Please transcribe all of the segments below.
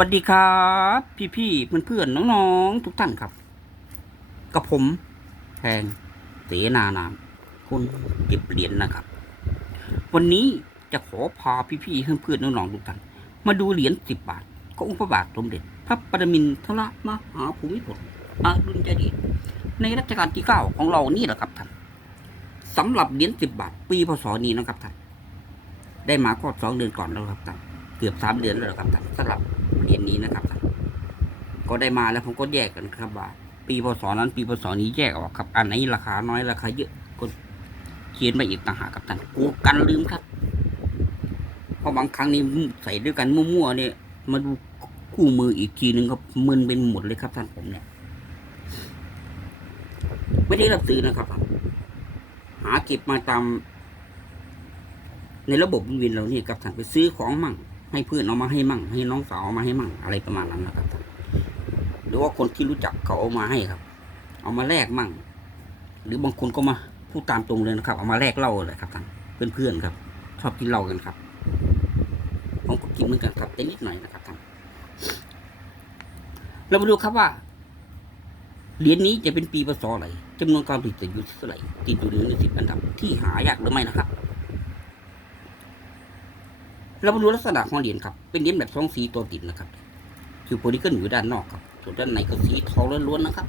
วัสดีครับ พี่พี่เพื่อนเพื่อนน้องๆ ทุกท่านครับ กับผมแทงเสนานามคนเก็บเหรียญนะครับ วันนี้จะขอพาพี่พี่เพื่อนเพื่อนน้องๆทุกท่านมาดูเหรียญสิบบาทของพระบาทสมเด็จ พระปรมินทรมหาภูมิพลอดุลยเดชในรัชกาลที่เก้าของเรานี่แหละครับท่านสำหรับเหรียญสิบบาท ปีพศนี้นะครับท่านได้มาก็สองเดือนก่อนแล้วครับท่านเกือบสามเดือนแล้วครับท่านสำหรับ เหรียญนี้นะครับ ก็ได้มาแล้วผมก็แยกกันครับว่าปีพศนั้นปีพศนี้แยกออกครับ อันไหนราคาน้อยราคาเยอะก็เขียนไปอีกต่างหากครับท่านกูกันลืมครับเพราะบางครั้งนี่ใส่ด้วยกันมั่วๆเนี่ยมาดูคู่มืออีกทีหนึ่งก็มึนเป็นหมดเลยครับท่านผมเนี่ยไม่ได้รับซื้อนะครับท่านหาเก็บมาตาม ในระบบวินเราเนี่ครับท่านไปซื้อของมั่ง ให้เพื่อนเอามาให้มั่ง ให้น้องสาวเอามาให้มั่ง อะไรประมาณนั้นนะครับท่านหรือว่าคนที่รู้จักเขาเอามาให้ครับ เอามาแลกมั่ง หรือบางคนก็มาพูดตามตรงเลยนะครับ เอามาแลกเหล้าเลยครับท่านเพื่อนๆครับ ชอบกินเหล้ากันครับผมก็กินเหมือนกันครับแต่นิดหน่อยนะครับท่านเรามาดูครับว่าเหรียญนี้จะเป็นปีพศอะไรจำนวนการผลิตจะอยู่ที่เท่าไหร่ติดอยู่ในสิบอันดับที่หายากหรือไม่นะครับ เรามาดูลักษณะของเหรียญครับ เป็นเหรียญแบบสองสีตัวติดนะครับ คือโพลิเกิลอยู่ด้านนอกครับ ส่วนด้านในก็สีทองล้วนๆนะครับ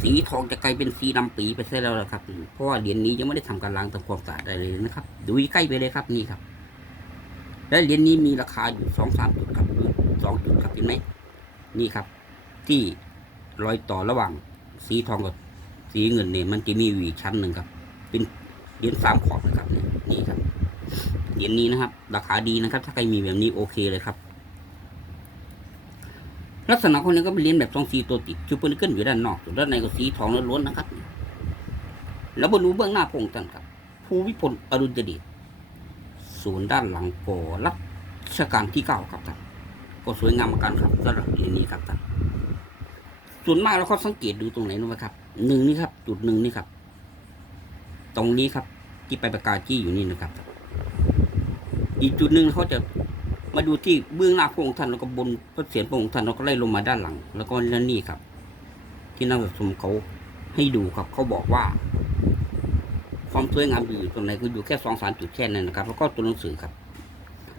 สีทองจะกลายเป็นสีดำปีไปซะแล้วนะครับ เพราะว่าเหรียญนี้ยังไม่ได้ทำการล้างทำความสะอาดอะไรเลยนะครับ ดูใกล้ไปเลยครับนี่ครับ และเหรียญนี้มีราคาอยู่สองสามจุดครับสองจุดครับเห็นไหมนี่ครับ ที่รอยต่อระหว่างสีทองกับสีเงินเนี่ยมันจะมีอยู่อีกชั้นหนึ่งครับ เป็นเหรียญสามขอบนะครับนี่ครับ เหรียญนี้นะครับ ราคาดีนะครับ ถ้าใครมีแบบนี้โอเคเลยครับ ลักษณะของนี้ก็เป็นเหรียญแบบทองสีตัวติดชูเปอร์ลิเกิลอยู่ด้านนอกส่วนด้านในก็สีทองล้วนๆนะครับ แล้วบนรูเบื้องหน้าพงค์ท่านครับ ภูวิพลอดุลเดชศูนย์ด้านหลังปอรัชกาลที่เก้าครับท่านก็สวยงามเหมือนกันครับสำหรับเหรียญนี้ครับท่านส่วนมากเราก็สังเกตดูตรงไหนรู้ไหมครับหนึ่งนี่ครับ จุดหนึ่งนี่ครับ ตรงนี้ครับ ที่ไปประกาศจี้อยู่นี่นะครับ อีกจุดหนึ่งเขาจะมาดูที่เบื้องหน้าพระองค์ท่านแล้วก็บนพระเศียรพระองค์ท่านแล้วก็ไล่ลงมาด้านหลัง แล้วก็นั่นนี่ครับ ที่นักสะสมเขาให้ดูครับเขาบอกว่า ความสวยงามอยู่ตรงไหนก็อยู่แค่สองสามจุดแค่นั้นนะครับ แล้วก็ตัวหนังสือครับ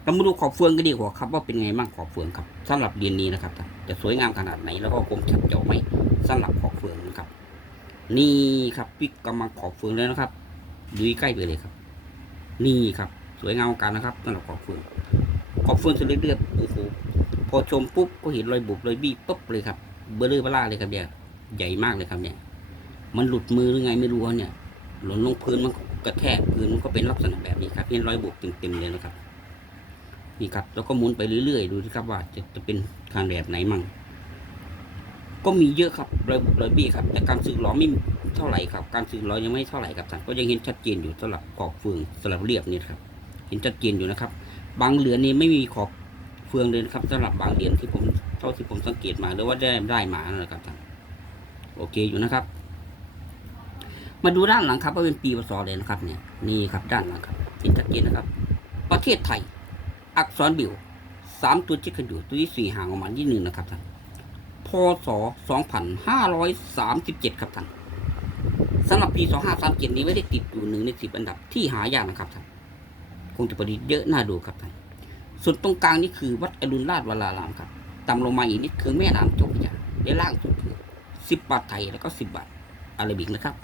เรามาดูขอบเฟืองก็ดีกว่าครับ ว่าเป็นไงบ้างขอบเฟืองครับสำหรับเรียนนี้นะครับจะสวยงามขนาดไหน แล้วก็คมชัดเจาะไหมสำหรับขอบเฟืองนะครับ นี่ครับปิกกำลังขอบเฟืองแล้วนะครับดูใกล้ไปเลยครับ นี่ครับ วยงามกันนะครับสำหรับขอบเฟืองขอบเฟืองสวยเลือดโอ้โหพอชมปุ๊บก็เห็นรอยบุบรอยบี้ปุ๊บเลยครับ เบลอเบล่าเลยครับเนี่ยใหญ่มากเลยครับเนี่ย มันหลุดมือหรือไงไม่รู้เนี่ย หล่นลงพื้นมันกระแทกพื้นมันก็เป็นลักษณะแบบนี้ครับเห็นรอยบุบเต็มๆเลยนะครับนี่ครับแล้วก็หมุนไปเรื่อยๆดูสิครับว่าจะจะเป็นทางแบบไหนมั่งก็มีเยอะครับรอยบุบรอยบี้ครับ แต่การสึกหลอไม่เท่าไหร่ครับ การสึกหลอยังไม่เท่าไหร่ครับท่านก็ยังเห็นชัดเจนอยู่สำหรับขอบเฟืองสำหรับเรียบนี่ครับ เห็นชัดเจนอยู่นะครับ บางเหรียญนี่ไม่มีขอบเฟืองเลยนะครับสำหรับบางเหรียญที่ผมเท่าที่ผมสังเกตมาหรือว่าได้ได้มานะครับท่านโอเคอยู่นะครับ มาดูด้านหลังครับว่าเป็นปีพศเลยนะครับ เนี่ยนี่ครับด้านหลังครับเห็นชัดเจนนะครับ ประเทศไทย อักษรบิวสามตัวที่ขึ้นอยู่ตัวที่สี่ห่างออกมาที่หนึ่งนะครับท่านพศสองพันห้าร้อยสามสิบเจ็ดครับท่านสำหรับปีสองห้าสามเจ็ดนี้ไม่ได้ติดอยู่หนึ่งในสิบอันดับที่หายากนะครับท่าน คงจะประดิษฐ์เยอะน่าดูครับท่านส่วนตรงกลางนี่คือวัดอรุณราชวรารามครับต่ำลงมาอีกนิดคือแม่น้ำเจ้าพระยาด้านล่างสุดคือสิบบาทไทยแล้วก็สิบบาทอาราบิกนะครับ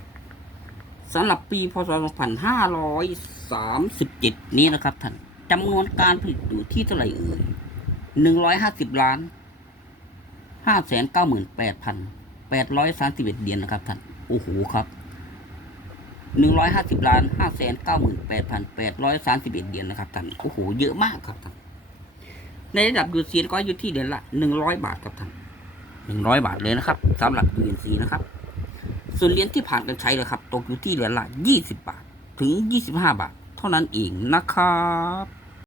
สำหรับปีพศ 2537 นี้นะครับท่านจำนวนการผลิตอยู่ที่เท่าไหร่เอ่ย150 ล้าน 598,831 เหรียญนะครับท่าน โอ้โหครับ หนึ่งร้อยห้าสิบล้านห้าแสนเก้าหมื่นแปดพันแปดร้อยสามสิบเอ็ดเหรียญนะครับท่านโอ้โหเยอะมากครับท่านในระดับยูซีนก็อยู่ที่เดือนละหนึ่งร้อยบาทครับท่านหนึ่งร้อยบาทเลยนะครับสำหรับยูเอ็นซีนะครับ ส่วนเหรียญที่ผ่านการใช้เลยครับตกอยู่ที่เหรียญละยี่สิบบาทถึงยี่สิบห้าบาท เท่านั้นเองนะครับ